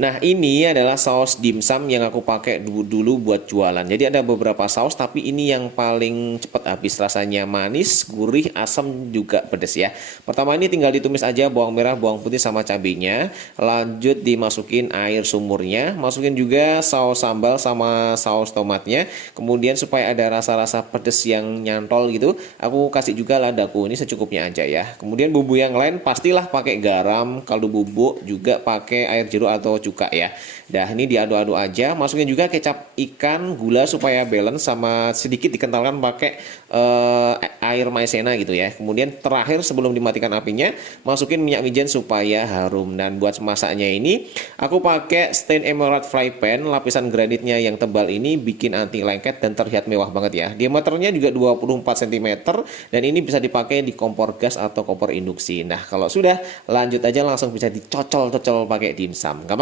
Nah, ini adalah saus dimsum yang aku pakai dulu buat jualan. Jadi ada beberapa saus, tapi ini yang paling cepat habis. Rasanya manis, gurih, asam, juga pedas ya. Pertama ini tinggal ditumis aja bawang merah, bawang putih, sama cabenya. Lanjut dimasukin air sumurnya. Masukin juga saus sambal sama saus tomatnya. Kemudian supaya ada rasa-rasa pedas yang nyantol gitu, aku kasih juga ladaku. Ini secukupnya aja ya. Kemudian bumbu yang lain pastilah pakai garam, kaldu bubuk, juga pakai air jeruk atau cuka ya. Dah ini diaduk-aduk aja, masukin juga kecap ikan, gula supaya balance, sama sedikit dikentalkan pakai air maizena gitu ya. Kemudian terakhir sebelum dimatikan apinya, masukin minyak wijen supaya harum. Dan buat masaknya ini aku pakai stain emerald fry pan, lapisan granitnya yang tebal ini bikin anti lengket dan terlihat mewah banget ya. Diameternya juga 24 cm dan ini bisa dipakai di kompor gas atau kompor induksi. Nah, kalau sudah lanjut aja langsung bisa dicocol-cocol pakai dimsum. Gampang